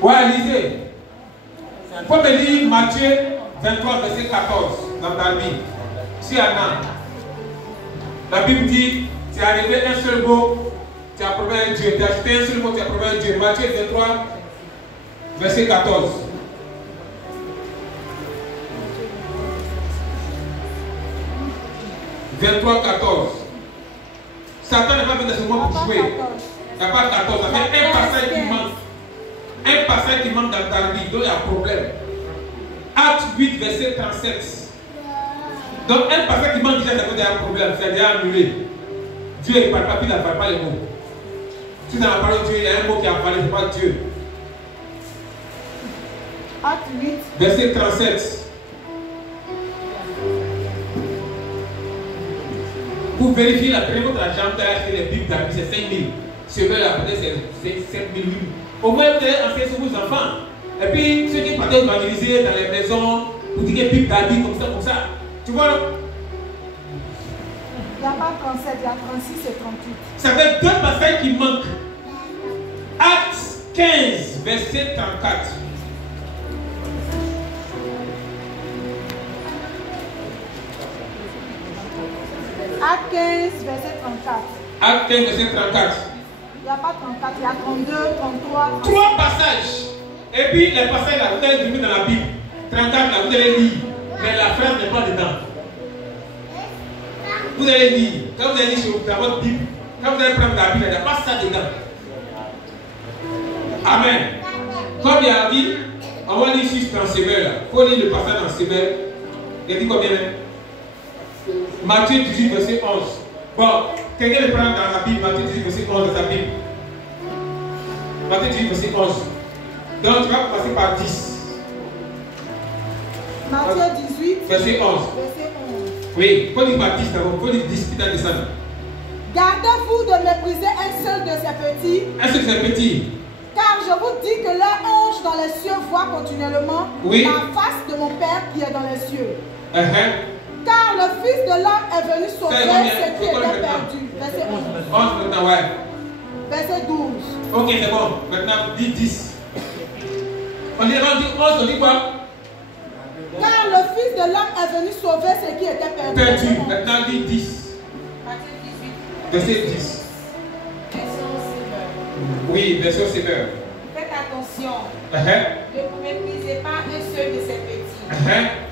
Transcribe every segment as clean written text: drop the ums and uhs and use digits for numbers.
Ouais, lisez. Il faut me lire Matthieu 23, verset 14 dans ta Bible. Si Anna, la Bible dit, tu as enlevé un seul mot, tu as promis un Dieu. Tu as ajouté un seul mot, tu as promis un Dieu. Matthieu 23, verset 14. « 23, 14. Satan n'a pas besoin de ce mot pour jouer. Il n'y a pas 14. Ça fait un passage qui manque. Un passage qui manque dans ta vie. Donc il y a un problème. Acte 8, verset 37. Donc un passage qui manque déjà, ça veut dire qu'il y a un problème. C'est déjà annulé. Dieu ne parle pas, puis il n'avale pas les mots. Si dans la parole de Dieu, il y a un mot qui a avalé, ce n'est pas Dieu. Acte 8. Verset 37. Pour vérifier la première votre argent, vous avez acheté les Bibles d'habits, c'est 5 000. Celui-là, peut-être c'est 7 000. Au moins, vous allez enseigner sur vos enfants. Et puis, ceux qui partent évangéliser dans les maisons, vous dites que Bible d'habits, comme ça. Tu vois? Il n'y a pas 37, il y a 36 et 38. Ça fait deux passages qui manquent. Acte 15, verset 34. Acte 15, verset 34. Acte 15, verset 34. Il n'y a pas 34, il y a 32, 33. 33. Trois passages. Et puis les passages là, vous allez venir dans la Bible. 34 là, vous allez lire. Mais la phrase n'est pas dedans. Vous allez lire. Quand vous allez lire dans votre Bible, quand vous allez prendre la Bible, il n'y a pas ça dedans. Amen. Comme il a dit, on va lire juste dans Sévère là. Il faut lire le passage dans Sévère. Il dit combien? Matthieu 18, verset 11. Bon, quelqu'un le prend dans la Bible, Matthieu 18, verset 11 de sa Bible. Matthieu 18, verset 11. Donc tu vas commencer par 10. Matthieu 18, verset 11. Verset 11. Oui, il faut dire par 10 d'abord, il faut dire 10 puis descendre. Gardez-vous de mépriser un seul de ces petits. Un seul de ces petits. Car je vous dis que leur ange dans les cieux voit continuellement la face de mon Père qui est dans les cieux. Car le Fils de l'homme est venu sauver ce qui était perdu. Verset 11. 11 maintenant, ouais. Verset 12. Ok, c'est bon. Maintenant, dis 10. On dit 11, on dit quoi? Car le Fils de l'homme est venu sauver ce qui était perdu. Perdu. Maintenant, dis 10. Verset 10. Oui, verset sévère. Faites attention. Ne vous méprisez pas un seul de ces petits.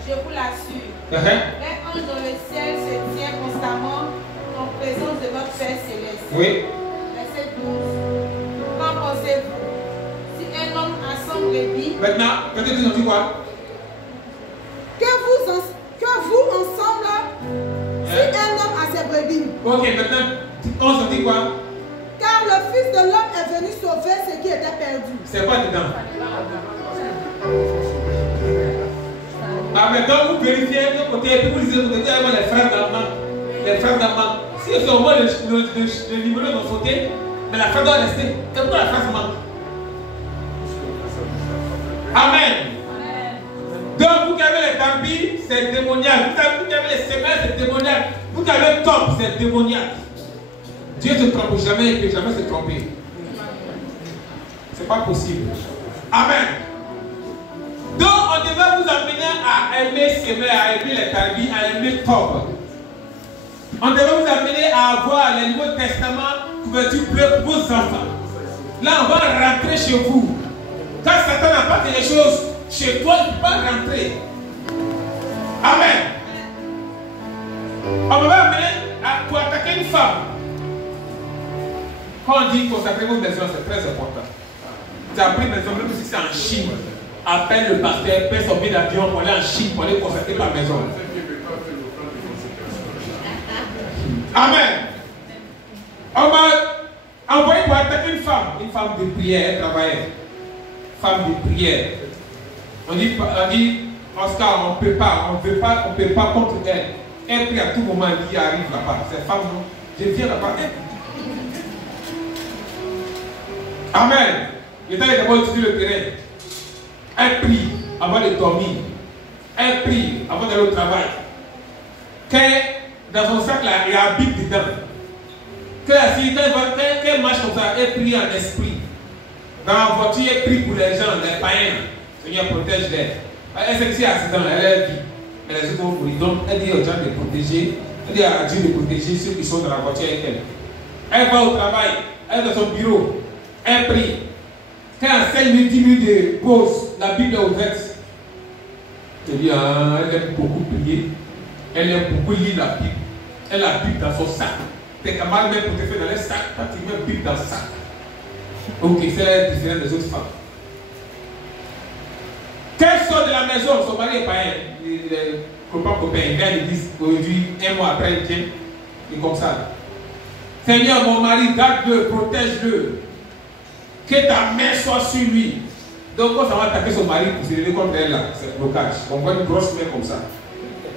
Je vous l'assure. Un ange dans le ciel se tient constamment en présence de notre Père Céleste. Oui. Verset 12. Qu'en pensez-vous? Si un homme a 100 brebis. Maintenant, peut-être on dit quoi? Que vous ensemble, si un homme a ses brebis. Ok, maintenant, on se dit quoi? Car le Fils de l'homme est venu sauver ce qui était perdu. C'est pas dedans. Ah, mais donc vous vérifiez de côté et puis vous lisez de côté les frères d'Allemagne. Les frères d'Allemagne. Si c'est au moins le numéro de sauter, mais la phrase doit rester. C'est pourquoi la phrase manque. Amen. Donc vous qui avez les tambis, c'est démoniaque. Vous qui avez les semelles, c'est démoniaque. Vous qui avez le top, c'est démoniaque. Dieu ne se trompe jamais et ne peut jamais se tromper. C'est pas possible. Amen. Donc on devait vous amener à aimer s'aimer, à aimer les tambis, à aimer top. On devait vous amener à avoir le Nouveau Testament couverture bleue pour vos enfants. Là on va rentrer chez vous. Quand Satan n'a pas fait les choses chez toi, il ne peut pas rentrer. Amen. On va amener pour attaquer une femme. Quand on dit consacrer vos maisons, c'est très important. Tu as pris maison, même si c'est en Chine. Appelle le pasteur, paie son billet d'avion pour aller en Chine, pour aller consacrer ma maison. Amen. On va envoyer pour attaquer une femme de prière, elle travaillait. Femme de prière. On dit Oscar, on ne peut pas contre elle. Elle prie à tout moment, qui arrive là-bas. Cette femme, je viens là-bas. Amen. Le temps est d'abord étudier le terrain. Elle prie avant de dormir. Elle prie avant d'aller au travail. Dans son sac là, il habite dedans. Quand elle marche comme ça, elle prie en esprit. Dans la voiture, prie pour les gens, les païens. Seigneur, protège-les. Elle s'est ici accident, elle est vie. Mais les autres vont mourir. Donc, elle dit aux gens de protéger. Elle dit à Dieu de protéger ceux qui sont dans la voiture avec elle. Elle va au travail. Elle est dans son bureau. Elle prie. Quand elle enseigne 10 minutes de pause, la Bible est ouverte. Elle dit, elle aime beaucoup prier. Elle aime beaucoup lire la Bible. Elle a la Bible dans son sac. Tes camarades même pour te faire dans les sacs, tu mets la Bible dans le sac. Ok, c'est différent des autres femmes. Quand elle sort de la maison, son mari est païen. Les copains, ils viennent, ils disent aujourd'hui, un mois après, il vient. Et comme ça. Seigneur, mon mari, garde-le, protège-le. Que ta main soit sur lui. Donc, quand ça va attaquer son mari pour se lever contre elle, là, c'est un blocage. On voit une grosse main comme ça.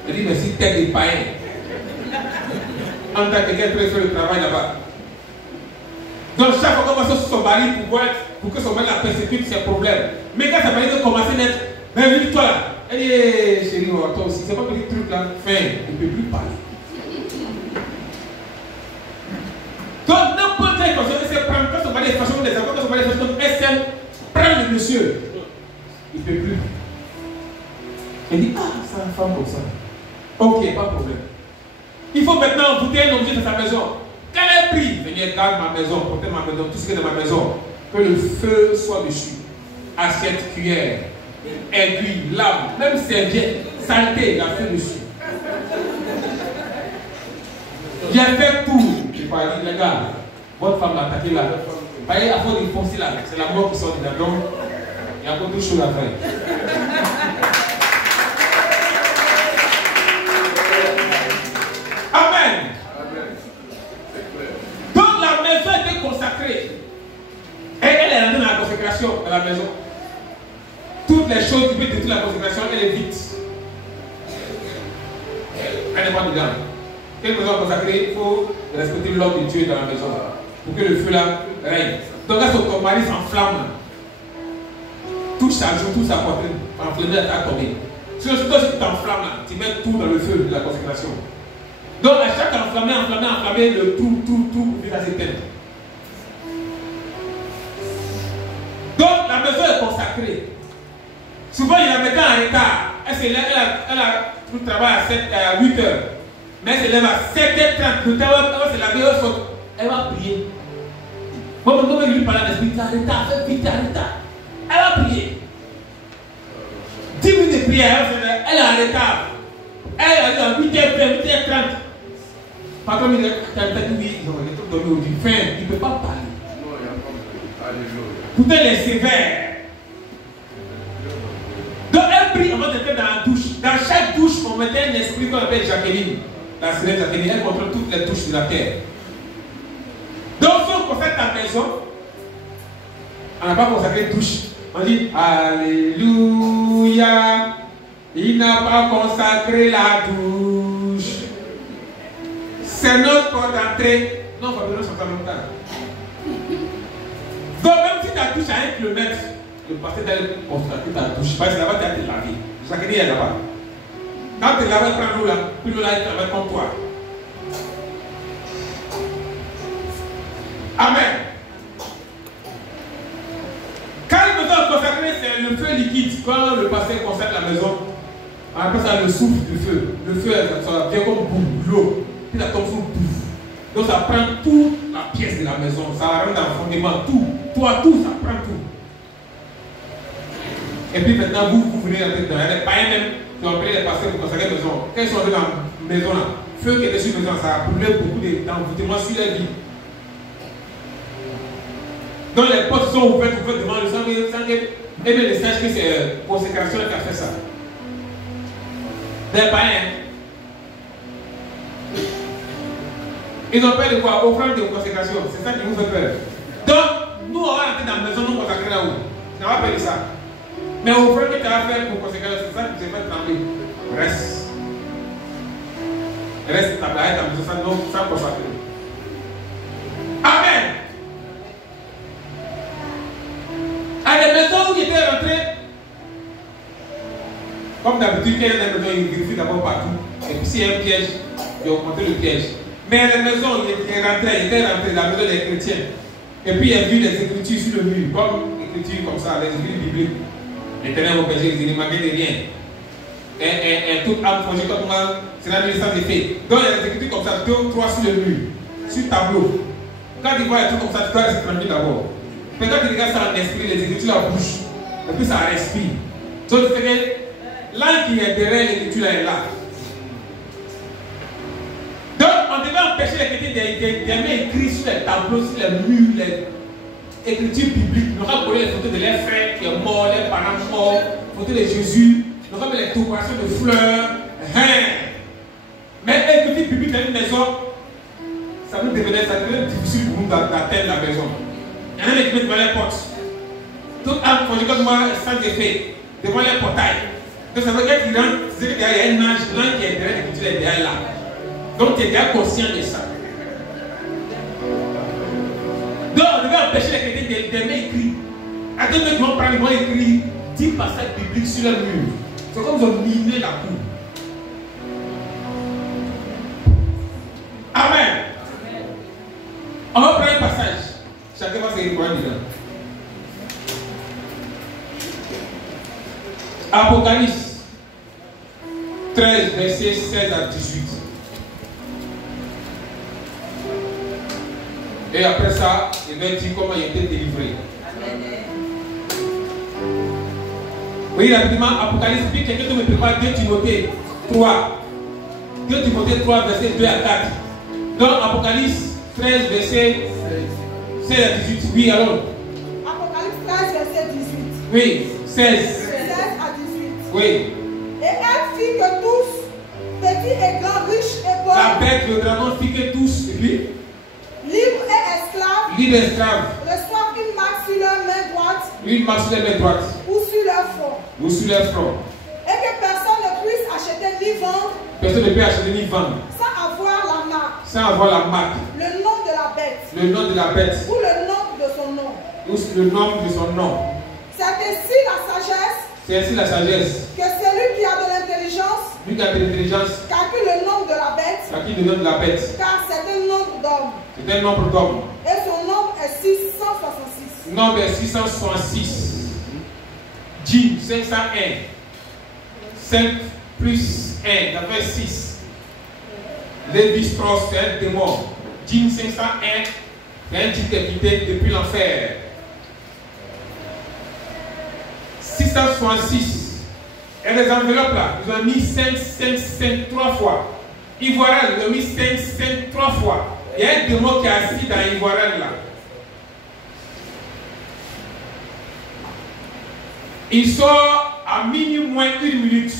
Elle dit, mais si t'es des païens, en tant que quelqu'un peut faire le travail là-bas. Donc, chaque fois qu'on va sur son mari pour que son mari la persécute, c'est un problème. Mais quand sa mari veut commencer à mettre, ben, toi là. Elle dit, hey, chérie, toi aussi, c'est pas petit truc là. Fin, il ne peut plus parler. Donc, n'importe quelle personne, elle sait prendre, quand son mari est fâché, quand son mari est fâché, elle sait prendre le monsieur. Il ne peut plus. Elle dit, ah, c'est une femme comme ça. Ok, pas de problème. Il faut maintenant envoûter un objet dans sa maison. Quand elle prie, Seigneur, garde ma maison, protège ma maison, tout ce qui est dans ma maison. Que le feu soit dessus. Assiette, cuillère, aiguille, lame, même serviette, saleté, la feu dessus. J'ai fait tout. Je pas dit, les gars, votre femme l'a attaqué là. Voyez, à force de foncer là, c'est la mort qui sort dedans. Donc, il y a beaucoup de choses à faire. Amen. Donc la maison était consacrée. Et elle est rentrée dans la consécration de la maison. Toutes les choses du but de toute la consécration, elle est vite. Elle n'est pas dedans. Quelle maison consacrée, il faut respecter l'ordre de Dieu dans la maison. Pour que le feu là règne. Donc là, ton mari s'enflamme. Tout sa joue, toute sa poitrine, enflammée à tomber. Si tu t'enflammes là, tu mets tout dans le feu de la consécration. Donc à chaque enflammé, le tout, vient à s'éteindre. Donc la maison est consacrée. Souvent il la mettait en retard. Elle a tout le travail à 8 heures. Mais elle se lève à 7h30. Le temps elle va se laver, elle va prier. Moi, je lui parle à l'esprit, t'es en retard, fais vite, t'es en retard. Elle va prier. 10 minutes de prière, elle est en retard. Elle est à 8h20, 8h30. Par contre, il a dit oui, il est dormi aujourd'hui. Fin, il ne peut pas parler. Pourtant, elle est sévère. Donc, elle prie avant d'entrer dans la douche. Dans chaque douche, on mettait un esprit qu'on appelle Jacqueline. La sirène Jacqueline, elle contrôle toutes les douches de la terre. Donc, si on consacre ta maison, on n'a pas consacré douche. On dit Alléluia, il n'a pas consacré la douche. C'est notre porte d'entrée. Non, on va venir chanter en même temps. Donc, même si ta douche à 1 km, le pasteur d'aller consacrer ta douche, parce que là-bas, tu as été lavé. Jacqueline est là-bas. Quand tu es lavé, prends l'eau là, puis l'eau là, il travaille comme toi. Amen. Quand une maison est consacrée, c'est le feu liquide. Quand le pasteur consacre la maison, on appelle ça le souffle du feu. Le feu, ça vient comme l'eau. Puis ça tombe sur le bouffe. Donc ça prend toute la pièce de la maison. Ça rentre dans le fondement, tout. Tout, ça prend tout. Et puis maintenant, vous venez rentrer dedans. Il y a des païens même qui ont appelé les pasteurs pour consacrer la maison. Quand ils sont rentrés dans la maison là, le feu qui était sur la maison, ça a brûlé beaucoup d'envoûtements sur la vie. Donc les portes sont ouvertes devant le sang, sans que les sages que c'est consécration qui a fait ça. Des païens. Ils ont peur de quoi? Offrande de consécration. C'est ça qui vous fait peur. Donc, nous, on va rentrer dans la maison, nous consacrer là-haut. Ça va peur de ça. Mais offrande que tu as fait pour consécration, c'est ça qui te fait trembler. Reste. Reste ta maison, sans consacrer. Amen. À la maison où il était rentré, comme d'habitude, il y a une maison, il vérifie d'abord partout. Et puis s'il y a un piège, il a augmenté le piège. Mais à la maison, il était rentré, la maison des chrétiens. Et puis il a vu les écritures sur le mur, comme écritures comme ça, les écritures bibliques. L'Éternel vos péchés, il ne manquait de rien. Et toute âme forgée comme moi sera mise sans effet. Donc il y a des écritures comme ça, 2 ou 3 sur le mur, sur le tableau. Quand tu vois un truc comme ça, tu dois rester tranquille d'abord. Mais quand tu regardes ça en esprit, les écritures la bouche, et puis ça respire. Donc tu sais que l'âme qui est derrière l'écriture là est là. Donc on devait empêcher les chrétiens d'aimer écrire sur les tableaux, sur les murs, les écritures bibliques. Nous avons collé les photos de leurs frères qui sont morts, les parents morts, les photos de Jésus, nous avons les décorations de fleurs. Mais l'écriture biblique dans une maison, ça nous devenait difficile pour nous d'atteindre la maison. Il y en a qui mettent devant les portes. Toute âme forgée comme moi, sans effet, devant les portails. Donc ça veut dire qu'il rentre, c'est qu'il y a un ange, l'ange qui est derrière l'écriture est derrière là. Donc tu es déjà conscient de ça. Donc on devait empêcher les chrétiens d'aimer écrire. À deux minutes, ils vont prendre, ils vont écrire 10 passages bibliques sur le mur. C'est comme ils ont miné la cour. Amen. On va prendre un passage. Chacun va se reprendre dedans. Apocalypse 13, versets 16 à 18. Et après ça, il va dire comment il a été délivré. Oui, rapidement, Apocalypse, puis quelqu'un me prépare 2 Timothée 3. 2 Timothée 3, versets 2 à 4. Donc, Apocalypse 13, versets 16 à 18. Oui, alors. Apocalypse 13, verset 18. Oui, 16. 16 à 18. Oui. Et elle fit que tous, petits et grands, riches et pauvres, La bête, le dragon fit que tous, oui, libres et esclaves, reçoivent une marque sur leur main droite, une marque sur la main droite, ou sur leur front. ou sur leur front. Et que personne ne puisse acheter ni vendre, Personne ne peut acheter ni vendre sans avoir la marque, sans avoir la marque, le nom de la bête, le nom de la bête, ou le nom de son nom. ou le nom de son nom. C'est ainsi la sagesse, C'est ainsi la sagesse. que celui qui a de l'intelligence Lui qui a de l'intelligence, calcule le nombre de la bête, à qui le nom de la bête. car c'est un nombre d'hommes. C'est un nombre d'hommes. Et son nombre est 666. Nombre est 666. Jim 501. 5 plus 1, ça fait 6. Lévi-Strauss, c'est un démon. Jim 501, c'est un type qui est quitté depuis l'enfer. 666. Et les enveloppes là, ils ont mis 5, 5, 5, 3 fois. Ivoirel, ils ont mis 5, 5, 3 fois. Il y a un démon qui est assis dans Ivoirel là. Il sort à minuit moins 1 minute.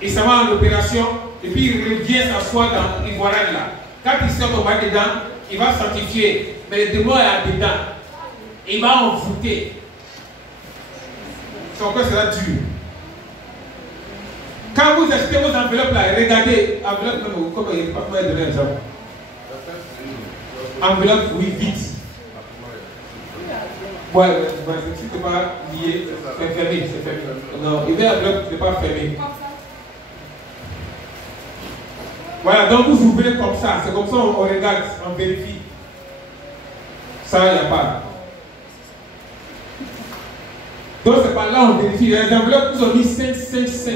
Il s'en va en opération et puis il revient s'asseoir dans Ivoirel là. Quand il sort au bas dedans, il va sanctifier. Mais le démon est dedans. Il va envoûter. Son corps sera dur. Quand vous achetez vos enveloppes là, regardez, enveloppe, comment il n'y a pas de donner un exemple. Enveloppe, oui, vite. Ouais, si tu n'es pas lié, c'est fermé, c'est fermé. Non, il y a enveloppe, n'est pas fermé. Voilà, donc vous ouvrez comme ça, c'est comme ça on regarde, on vérifie. Ça, il n'y a pas. Donc c'est par là on vérifie. Les enveloppes, ils ont mis 5, 5, 5.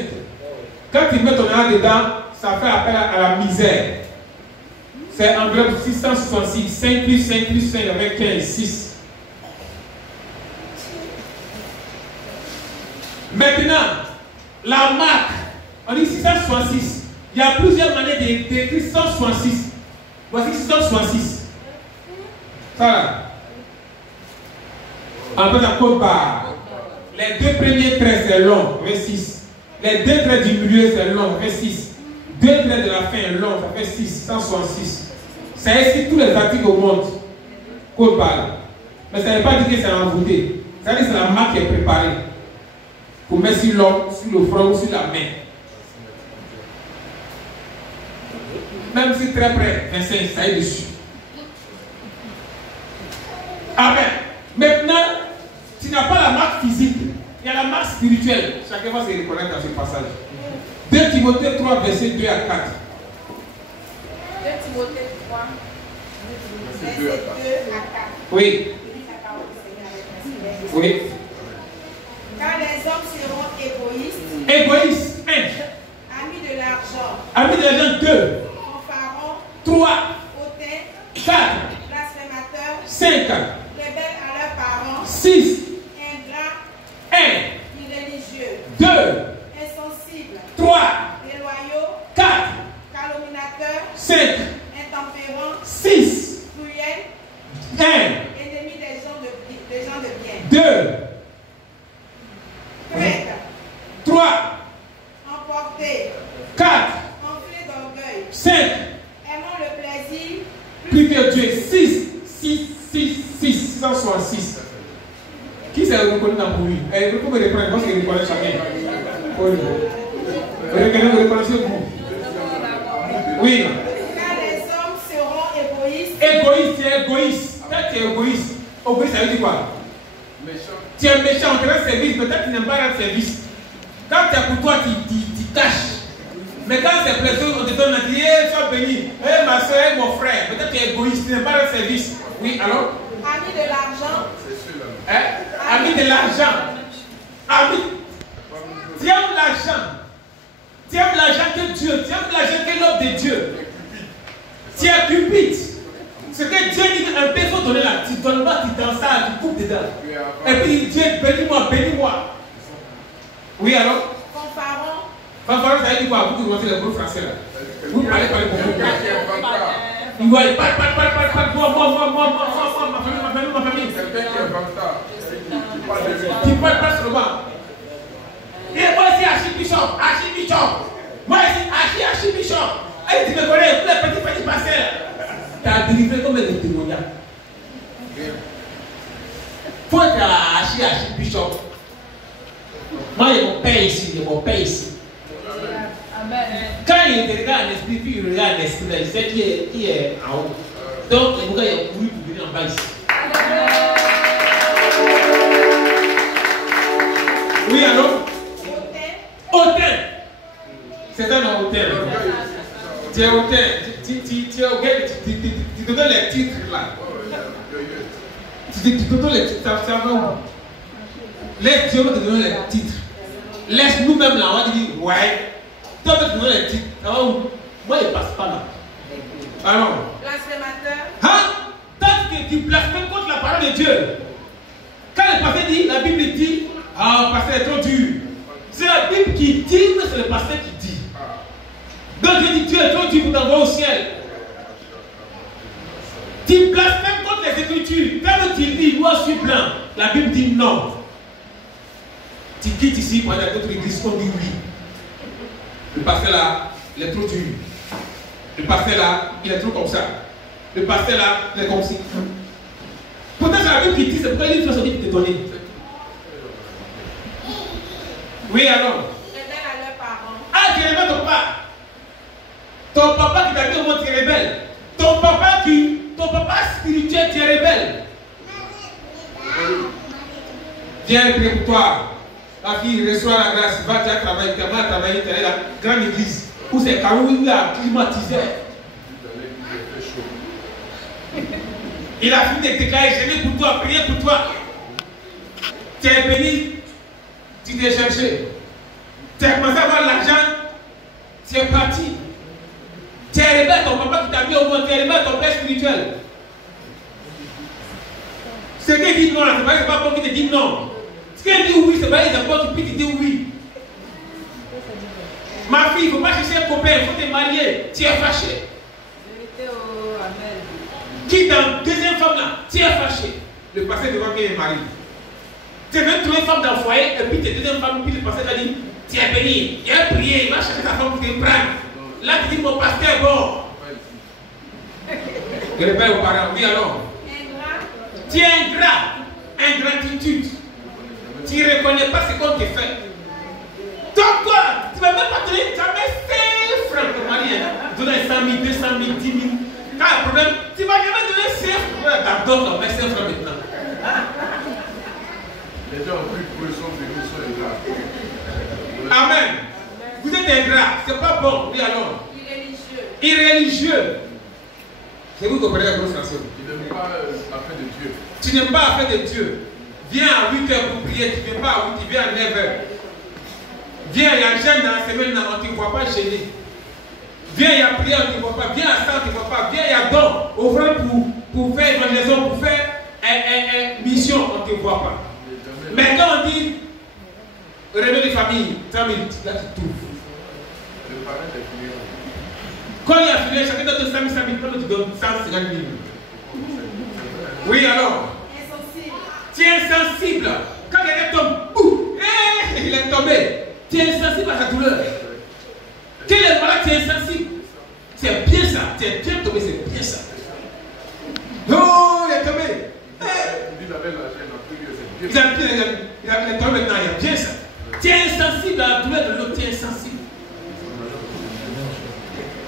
Quand ils mettent ton argent dedans, ça fait appel à la misère. C'est enveloppe 666, 5 plus 5 plus 5 avec 15, 6. Maintenant, la marque, on dit 666. Il y a plusieurs manières d'écrire 166. Voici 666. Ça là. En fait, la côte barre. Les 2 premiers traits, c'est long, ça fait 6. Les 2 traits du milieu, c'est long, ça fait 6. 2 traits de la fin, long, ça fait 6, 166. Ça inscrit tous les articles au monde. Côte barre. Mais ça ne veut pas dire que c'est envoûté. Ça veut dire que c'est la marque qui est préparée. Pour mettre sur l'homme, sur le front ou sur la main. Même si très près, 25, ça est dessus. Amen. Maintenant, tu n'as pas la marque physique, il y a la marque spirituelle. Chacun va se reconnaître dans ce passage. 2 Timothée 3, versets 2 à 4. 2 Timothée 3, versets 2 à 4. Oui. Oui. Car les hommes seront égoïstes. Égoïstes. 1. Amis de l'argent. Amis de l'argent. 2. Fanfarons. 3. Hautains. 4. Blasphémateurs. 5. Rebelles à leurs parents. 6. Ingrats. 1. Irréligieux. 2. Insensibles. 3. Déloyaux. 4. Calomniateurs. 5. Intempérants. 6. Cruels. 1. Ennemis des gens de bien. 2. Prêtres. 3. Emportés. 4. Enflés d'orgueil. 5. Aimant le plaisir. Plus que Dieu. 6. 666. Qui s'est reconnu dans pour lui? Vous pouvez reprendre, parce qu'il reconnaît chacun. Vous reconnaissez vous? Oui. Car les hommes seront égoïstes. Égoïste, tu es égoïste. Quand tu es égoïste, égoïste, ça veut dire quoi? Méchant. Tu es méchant, on te rend service, peut-être tu n'aimes pas rendre service. Quand tu es pour toi, tu caches. Mais quand c'est plaisir, on te donne, on te dit, sois béni. Ma soeur, mon frère, peut-être tu es égoïste, tu n'aimes pas rendre service. Oui, alors? Amis de l'argent. Amis de l'argent. Amis. Tu aimes l'argent. Tu aimes l'argent que Dieu. Tu aimes l'argent que l'homme de Dieu. Tu es cupide. Ce que Dieu dit, un peu, il faut donner là. Tu ne donnes pas, tu danses ça, tu coupes dedans. Et puis Dieu, bénis-moi, bénis-moi. Oui, alors? Fanfaron. Fanfaron, ça veut dire quoi? Vous qui connaissez les mots français là. Vous parlez beaucoup. Il voit, il parle, moi, ma famille. Qui parle pas seulement. Et moi ici, Archibishop. Moi ici, Archibishop. Et tu me connais, tous les petits pasteurs. Tu as délivré comme des témoignages. Faut être Archibishop. Moi, il y a mon père ici, Amen. Quand il te regarde en esprit, puis il regarde en esprit, il sait qui est en haut. Donc, il y a couru pour venir en bas ici. Oui, alors? Hautain. C'est un nom hautain. Tu es hautain. Tu te donnes les titres là. Tu te donnes les titres. Ça va où? Laisse Dieu te donner les titres. Laisse nous-mêmes là, on va te dire, ouais. Toi, tu te donnes les titres. Ça va où? Moi, il ne passe pas là. Alors? Blasphémateur. Hein? Tant que tu blasphèmes contre la parole de Dieu. Quand le pasteur dit, la Bible dit, ah, le pasteur est trop dur. C'est la Bible qui dit, mais c'est le pasteur qui dit. Donc je dis, Dieu est trop dur pour t'envoyer au ciel. Tu blasphèmes contre les Écritures. Quand tu dis, moi je suis blanc, la Bible dit non. Tu quittes ici pour aller à d'autres églises, on dit oui. Le pasteur là, il est trop dur. Le pasteur là, il est trop comme ça. Le pasteur là, il est comme ça. Pourtant c'est la Bible qui dit, c'est pourquoi il faut sortir pour te donner. Oui, alors? Rebelles à leurs parents. Ah, tu rebelles ton papa. Ton papa qui t'a dit au monde, tu es rebelle. Ton papa spirituel, tu es rebelle. Viens prier pour toi. La fille reçoit la grâce, va déjà travailler, tu vas travailler, tu es à la grande église. Où c'est carreau, il a climatisé. Il a fini de déclarer, je vais pour toi, prier pour toi. Tu es béni. Tu t'es cherché. Tu as commencé à avoir l'argent. Tu es parti. Tu es rebelle ton papa qui t'a mis au monde. Tu es rebelle ton père spirituel. Ce qui dit non, c'est pas bon qui te dit non. Ce qui dit oui, c'est pas bon qui te dit oui. Ma fille, il ne faut pas chercher un copain, il faut te marier. Tu es fâché. Qui dans deuxième femme là, tu es fâché. Le passé devant qu'il est marié. Tu es même trouvé une femme dans le foyer, et puis tu es deuxième femme, puis le pasteur t'a dit, tu es béni, il a prié, il va chercher ta femme pour te prendre. Là, tu dis, mon pasteur, bon. Je répète aux parents, oui alors. Tu es ingrat, ingratitude. Tu ne reconnais pas ce qu'on te fait. Donc quoi, tu ne vas même pas donner jamais 5 francs pour marier. Donner 100 000, 200 000, 10 000. Quand il y a un problème, tu ne vas jamais donner 5 francs. D'abord, on met 5 francs maintenant. Les gens ont pris pour eux sont venus, sont ingrats. Amen. Vous êtes ingrats, c'est pas bon. Oui alors. Irréligieux. Irréligieux. C'est vous qui comprenez la grosse français. Ils n'aiment pas la paix de Dieu. Tu n'aimes pas affaire de Dieu. Viens à 8h pour prier, tu ne viens pas à 8h, tu viens à 9h. Viens, il y a jeûne dans la semaine, on ne te voit pas gêner. Viens, il y a prière, on ne te voit pas. Viens à ça, on ne te voit pas. Viens, il y a don, offrande pour faire évangélisation, pour faire mission, on ne te voit pas. Mais quand on dit réveil de famille, 30 minutes, là tu trouves. Quand il y a fini, chacun donne 5 000, quand tu donnes 150 000. Oui, alors. Tu es insensible. Quand quelqu'un tombe, il est tombé. Tu es insensible à sa douleur. Quel est malade, tu es insensible. C'est bien ça. Tu es bien tombé, c'est bien ça. Oh, il est tombé. Il est tombé maintenant, il est bien ça. Tu es insensible à la douleur de l'autre, tu es insensible.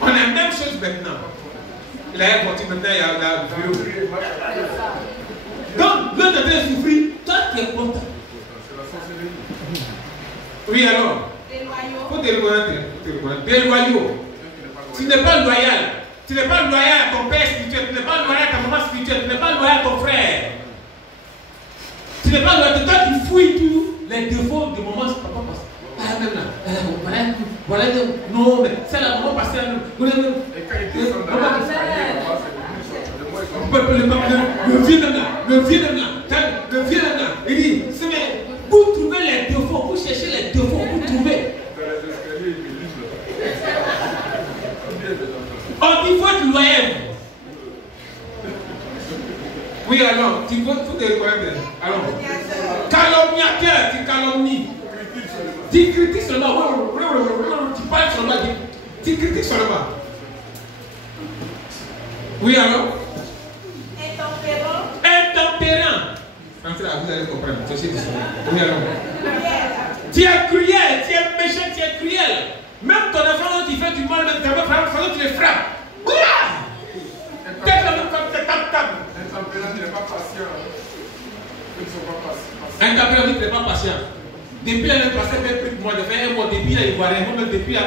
On a la même chose maintenant. Il a un voiture maintenant, il y a la bureau. Donc, l'autre est en train de souffrir, toi tu es content. Oui, alors. Il faut te reconnaître. Des loyaux. Tu n'es pas loyal. Tu n'es pas loyal à ton père spirituel. Tu n'es pas loyal à ta maman spirituelle. Tu n'es pas loyal à ton frère. Tu n'es pas loyal. Toi qui fouilles tous les défauts de maman, c'est papa passe. Ah, même là. Voilà, non, mais c'est la maman passée. Le vieux là. Il dit, pour trouver les défauts, pour chercher les défauts, pour trouver. On dit, il faut être loyal. Oui, alors, il faut te reconnaître. Alors, calomniateur, tu calomnies. Tu critiques seulement. Tu parles seulement. Tu critiques seulement. Oui, alors. Intempérant. Entrez là, vous allez comprendre. Oui, alors. Tu es cruel, tu es méchant, tu es cruel. Même ton enfant, tu fais du mal, même ta enfant, tu les frappes. T'es comme c'est table. Intempérant, tu n'es pas patient. Ils ne sont pas patients. Intempérant, tu n'es pas patient. Depuis l'année passée, même plus de moi, de faire un mois, depuis là, il voit rien. Moi-même, depuis là.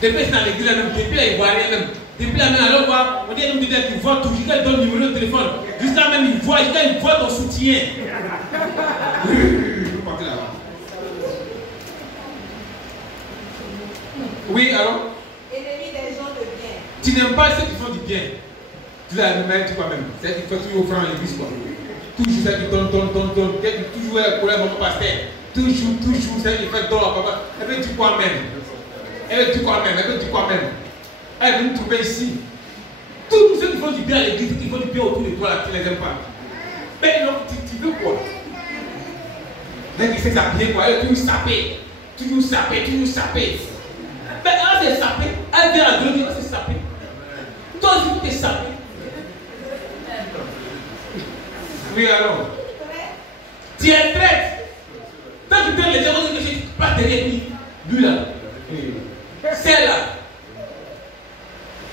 Depuis dans l'église, depuis là, il voit rien même. Depuis là, même, alors, on dit à un homme de Dieu, tu vois tout, jusqu'à il donne le numéro de téléphone. Jusqu'à même, il voit ton soutien. Oui, alors? Ennemi des gens de bien. Tu n'aimes pas ceux qui font du bien. Tu l'as même, tu vois même. C'est qui fait toujours offrande à l'église, quoi. Toujours ça qui donne. Toujours la colère, mon pasteur. Toujours ça qui fait don à papa. Elle veut dire quoi même? Elle veut dire quoi même? Elle veut nous trouver ici. Tous ceux qui font du bien à l'église, ceux qui font du bien autour de toi, là, tu ne les aimes pas. Mais non, tu veux quoi? Dès qu'il sait s'appuyer, quoi, elle est toujours sapée. Mais elle s'est sapée. Elle vient à Dieu, elle s'est sapée. Toi aussi, tu es sapé. Oui, alors. Tu es traite. Quand tu perds les gens, on dit que je ne suis pas derrière lui là. C'est là.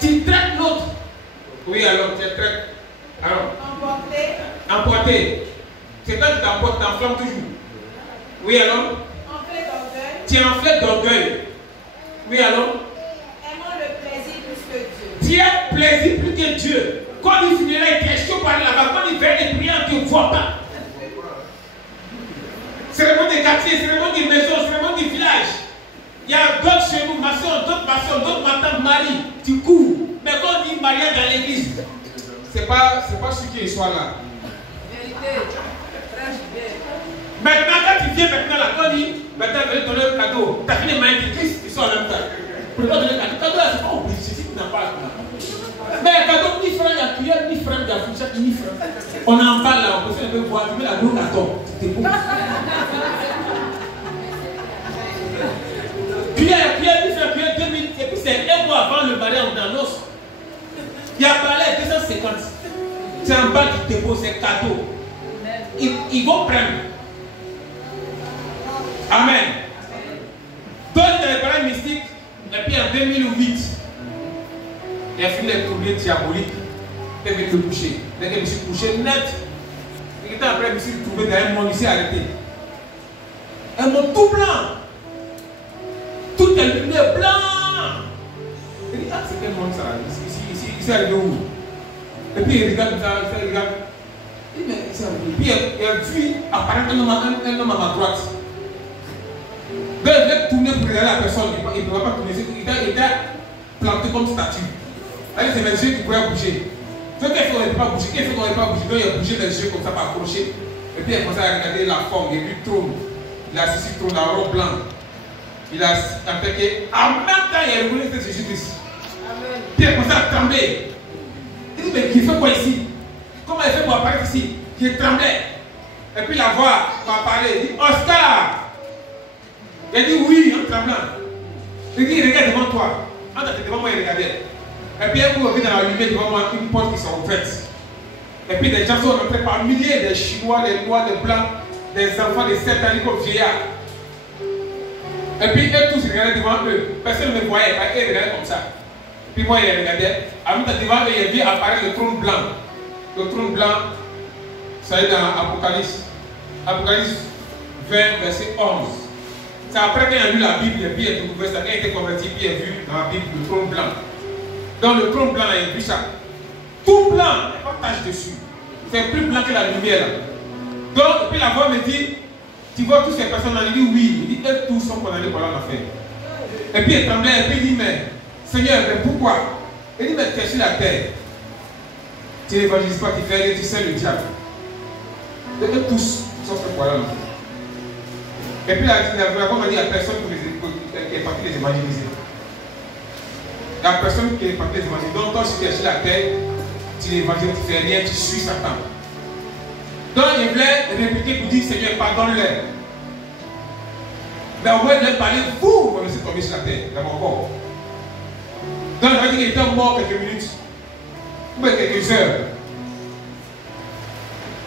Tu traites l'autre. Oui, alors, tu es traite. Alors. Emporter. C'est quand tu t'emportes, tu t'enflammes toujours. Oui, alors. Tu es enflé d'orgueil. Oui, alors. Aimons le plaisir plus que Dieu. Tu as plaisir plus que Dieu. Quand il finira, il est chaud par là-bas. Quand il fait des prières, tu ne vois pas. Cérémonie des quartiers, cérémonie des maisons, cérémonie du village. Il y a d'autres chez nous, ma soeur, d'autres ma soeur, d'autres ma tante Marie. Tu cours. Mais quand on dit mariage dans l'église, c'est pas celui qui soit là. Vérité. Maintenant, quand tu viens maintenant là, quand on dit, maintenant, je vais te donner un cadeau. Tu as fini de marier Christ, ils sont en même temps. Pour te donner un cadeau. Le cadeau là, c'est pas obligé, si tu n'as pas. Mais le cadeau, ni franc, il y a cuillère, ni franc, il y a fourchette, ni franc. On en parle là, on peut faire voir, tu mets la gros carton. Tu te poses. Cuillère, ni franc, cuillère 2000. Et puis c'est un mois avant le mariage dans l'os. Il y a parlé 250. C'est en bas du dépôt, c'est cadeau. Ils vont prendre. Amen. Donc, il y a des parents mystiques. Et puis en 2008, il a fini les tournées diaboliques. Il m'a été couché. Dès que je me suis couché net, et après, je me suis trouvé dans un monde, il s'est arrêté. Un monde tout blanc. Tout est lumière blanc. Il dit, ah, c'est quel monde ça? Il s'est arrivé où? Et puis il regarde ça, il regarde. Et puis il a vu apparaître un homme à ma droite. Donc il va tourner pour regarder la personne, il ne pourra pas tourner. Il était planté comme statue. Allez, c'est mes yeux qui pourraient bouger. Ce qu'il fait qu'on ne peut pas bouger, qu'il fait qu'on ne peut pas bouger, donc il a bougé les yeux comme ça, par accroché. Et puis il a commencé à regarder la forme, il a vu le trône. Il a assis sur le trône, la robe blanche. Il a attaqué. En même temps, il a reconnu que c'est Jésus-Christ. Puis il a commencé à trembler. Il dit, mais il fait quoi ici? Comment il fait pour apparaître ici? Il tremblait. Et puis la voix m'a parlé. Il dit, Oscar! Il a dit oui en tremblant. Il dit, regarde devant toi. En tant que devant moi, il regardait. Et puis il a vu dans la lumière devant moi une porte qui s'est ouverte. Et puis des gens sont rentrés par milliers, des Chinois, des Noirs, des Blancs, des enfants de 7 ans comme vieillards. Et puis eux tous regardaient devant eux. Personne ne me voyait, ils regardaient comme ça. Puis moi, il regardait. En même temps, devant eux, il a vu apparaître le trône blanc. Le trône blanc, ça est dans Apocalypse. Apocalypse 20, verset 11. C'est après qu'il a lu la Bible, et puis il a découvert ça, qu'il a été converti, puis il a vu dans la Bible le trône blanc. Dans le trône blanc, il a vu ça. Tout blanc, il n'y a pas de tache dessus. C'est plus blanc que la lumière. Donc, puis la voix me dit, tu vois toutes ces personnes là? Il dit oui. Il dit, elles tous sont condamnés pour l'enfer. Et puis il tremblait, et puis il dit, mais Seigneur, mais pourquoi? Il dit, mais tu es sur la terre. Tu n'évangélises pas, tu fais rien, tu sais le diable. Et eux tous sont faits pour l'enfer. Et puis la voix m'a dit, il n'y a personne qui est parti les évangéliser. Il n'y a personne qui est parti les évangéliser. Donc toi, si tu es sur la terre, tu n'évangélises, tu ne fais rien, tu suis Satan. Donc il voulait répéter pour dire, Seigneur, pardonne-les. Mais au moins de leur parler, vous me laissez tomber sur la terre, dans mon corps. Donc il va dire qu'il était mort quelques minutes, ou bien quelques heures.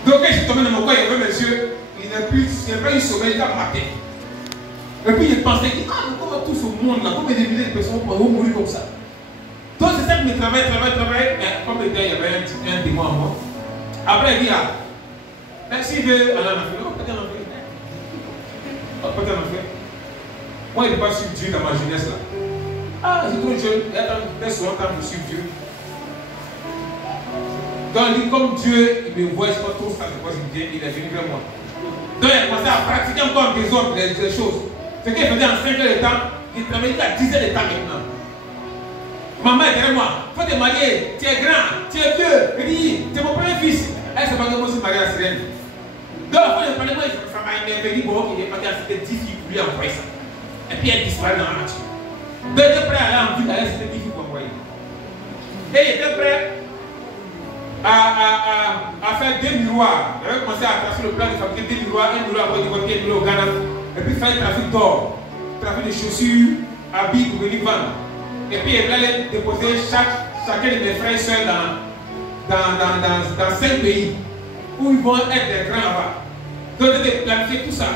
Donc quand je suis tombé dans mon corps, il avait mes yeux, il n'a pas eu sommeil, il a maté. Et puis il pensait, ah, mais comment tout ce monde-là, combien de milliers de personnes vont mourir comme ça? Donc c'est ça qui me travaille. Mais comme il y avait un démon en moi. Après il dit, ah, s'il veut aller en Afrique, non, peut-être en Afrique. Peut-être en Afrique. Moi, je n'ai pas su Dieu dans ma jeunesse là. Ah, j'ai trop jeune, il y a souvent quand je suis Dieu. Donc, il dit, comme Dieu, il me voit, je ne sais pas trop ça, je crois qu'il vient, il est venu vers moi. Donc, il a commencé à pratiquer encore des autres, des choses. Ce qu'il faisait en 5 heures de temps, il travaillait à 10 heures de temps maintenant. Maman est derrière moi, il faut te marier, tu es grand, tu es vieux. Il dit, c'est mon premier fils. Elle s'est pas que moi aussi mariée à Sirène. Donc, quand il parlait, moi, ça m'a énervé, bon, il est parti à cette 10 qui voulait envoyer ça. Et puis, elle disparaît dans la nature. Donc, il était prêt à aller en ville, à cette 10 qui pour envoyer. Et il était prêt à faire 2 miroirs. Il avait commencé à tracer le plan de fabriquer 2 miroirs, un miroir pour développer, un miroir au Ghana. Et puis, faire un trafic d'or, trafic de chaussures, habits pour venir vendre. Et puis, il allait déposer chacun de mes frères et soeurs dans 5 pays où ils vont être des grands là-bas. Donc, il a planifié tout ça.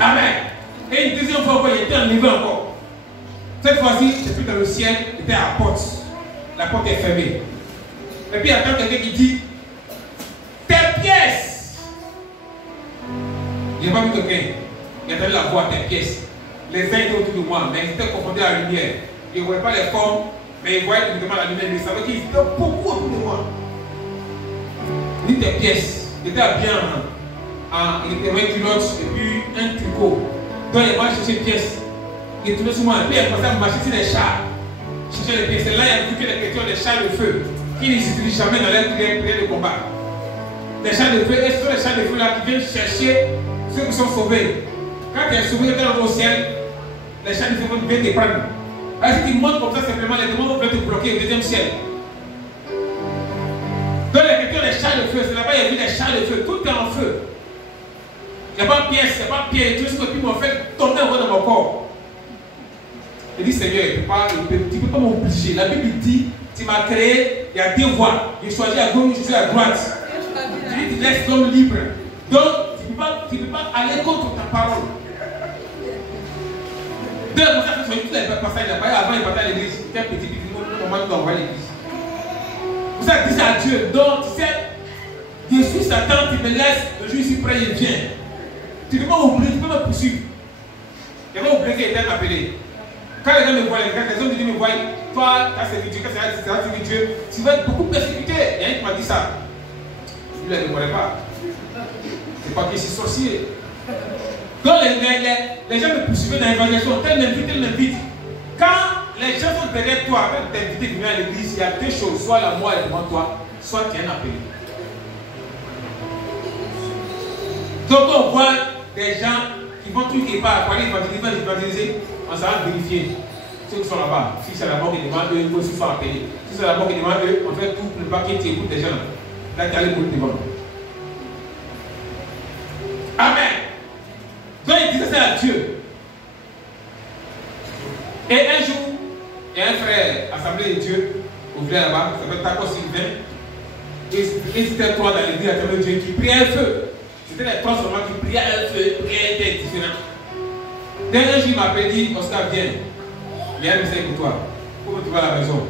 Amen. Et une deuxième fois, il était enlevé encore. Cette fois-ci, c'est plus dans le ciel, il était à la porte. La porte est fermée. Et puis, il y a quelqu'un qui dit, tes pièces. Il n'y a pas vu quelqu'un. Il a entendu la voix, tes pièces. Les uns étaient autour de moi, mais ils étaient confondus à la lumière. Ils ne voyaient pas les formes, mais ils voyaient uniquement la lumière. Ils savaient qu'ils étaient beaucoup autour de moi. Il dit tes pièces. Il était habillé il était avec une culotte et puis un tricot. Donc il va chercher une pièce. Il est tombé sur moi. Et puis il a commencé à marcher sur les chars. Chercher les pièces. Et là il a vu que les questions des chars de feu qui ne s'utilisent jamais dans les prières de combat. Les chars de feu, et ce sont les chars de feu là qui viennent chercher ceux qui sont sauvés. Quand tu es sauvé, tu es dans le ciel, les chars de feu viennent te prendre. Alors si tu montes comme ça simplement, les démons vont te bloquer au deuxième ciel. Donc les questions des chars de feu, c'est là-bas il y a vu les chars de feu, tout est en feu. Il n'y a pas de pièce, il n'y a pas de pied, tout ce que tu m'as fait tomber dans mon corps. Il dit Seigneur, tu ne peux pas m'obliger. La Bible dit, tu m'as créé, il y a 2 voies. J'ai choisi à gauche, je suis à droite. Tu dis, tu laisses l'homme libre. Donc, tu ne peux pas aller contre ta parole. Donc, pour ça, tu as tous les passages là-bas. Avant, il partait à l'église. Il était petit, comment tu dois envoyer l'église. Pour ça, dis à Dieu. Donc, tu sais, je suis Satan, tu me laisses, le jour ici près, il vient. Tu ne peux pas oublier, tu peux me poursuivre. Il va oublier qu'il était appelé. Quand les gens me voient, les hommes de Dieu me voient, toi, tu as servi Dieu, tu as servi Dieu, tu vas être beaucoup persécuté. Il y a un qui m'a dit ça. Lui, elle ne connaît pas. C'est pas qu'il est sorcier. Donc, les gens me poursuivaient dans l'évangélisation, tel m'invite. Quand les gens sont derrière toi, avec t'inviter à venir à l'église, il y a deux choses. Soit la mort est devant toi, soit tu es un appelé. Donc, on voit des gens qui vont tout quelque part, parler évangéliser, on s'en va vérifier. Ceux qui sont là-bas, si c'est la mort qui demande eux, il faut qu'ils soient appelés. Si c'est la mort qui demande eux, on fait tout pour ne pas qu'ils écoutent des gens. Là, tu as les boules devant. Amen. Donc, il disait ça à Dieu. Et un jour, il y a un frère, Assemblée de Dieu, au village là-bas, qui s'appelle Taco Sylvain. Et c'était trois dans l'église, Assemblée de Dieu, qui priaient un feu. C'était les trois seulement qui priaient un feu, priaient des différents. Dès un jour, il m'a appelé, dit, Oscar, viens. Il y a un message pour toi. Comment tu vas à la maison?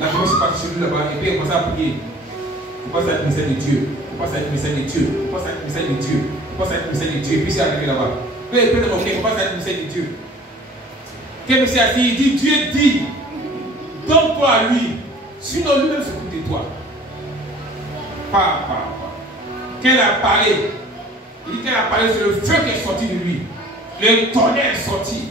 La première c'est parti chez lui là-bas, et puis il commence à prier. Il faut pas être message de Dieu. Il faut pas être message de Dieu. Il faut pas être message de Dieu. Il faut pas être message de Dieu. Et puis c'est arrivé là-bas. Puis il peut te moquer, il ne faut pas être message de Dieu. Quel monsieur a dit? Il dit, Dieu dit, donne-toi à lui. Sinon lui-même se fout de toi. Pas. Qu'elle a parlé. Il dit qu'elle a parlé sur le feu qui est sorti de lui. Le tonnerre est sorti.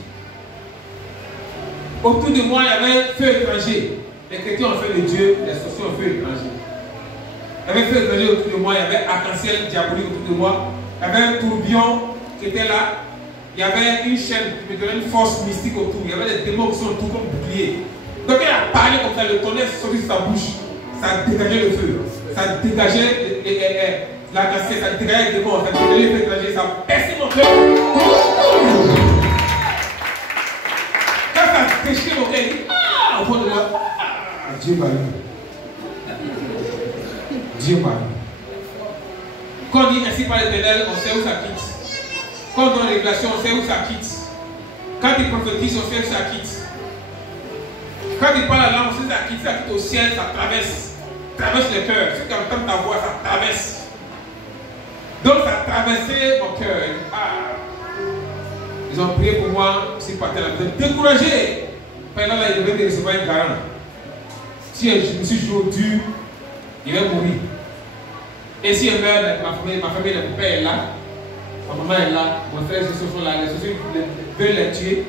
Autour de moi, il y avait un feu étranger. Les chrétiens ont fait de Dieu, les sorciers ont fait étranger. Il y avait un feu étranger autour de moi, il y avait arc-en-ciel diabolique autour de moi. Il y avait un tourbillon qui était là. Il y avait une chaîne qui me donnait une force mystique autour. Il y avait des démons qui sont autour comme boucliers. Donc elle a parlé comme ça, le tonnerre est sorti de sa bouche. Ça dégageait le feu. Ça dégageait la cassette, ça dégageait les démons, ça dégageait les feux étrangers, ça perçait mon cœur. Quand ça déchirait mon cœur, il dit, ah, au fond de moi, ah, Dieu m'a eu. Dieu m'a eu. Quand on dit ainsi par l'Éternel, on sait où ça quitte. Quand on donne révélation, on sait où ça quitte. Quand il prophétise, on sait où ça quitte. Quand il parle la langue, on sait où ça quitte au ciel, ça traverse le cœur. Si tu entends ta voix, ça traverse. Donc ça a traversé mon cœur. Ah. Ils ont prié pour moi, si partait là, vous êtes découragé. Pendant là, il devait recevoir un garant. Si je me suis joué au dur, il va mourir. Et si elle meurt, ma famille, mon père est là, ma maman est là, mon frère et sont là, les sociétés veulent les tuer.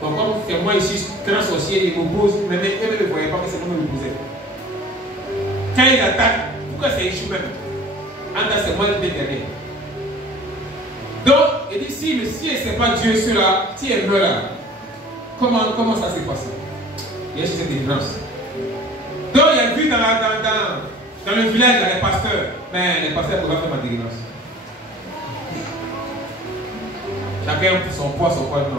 Donc comme c'est moi ici, grand sorcier, ils m'opposent, mais eux ne le voyaient pas que c'est moi qui m'opposais. Quand ils attaquent, pourquoi c'est échoué même? C'est moi qui dernier. Donc, il dit si ce n'est pas Dieu cela, si elle meurt là, comment ça s'est passé? Il y a cette délivrance. Donc, il y a vu dans le village, il y a les pasteurs, mais les pasteurs ne peuvent pas faire ma délivrance. Chacun pour son poids,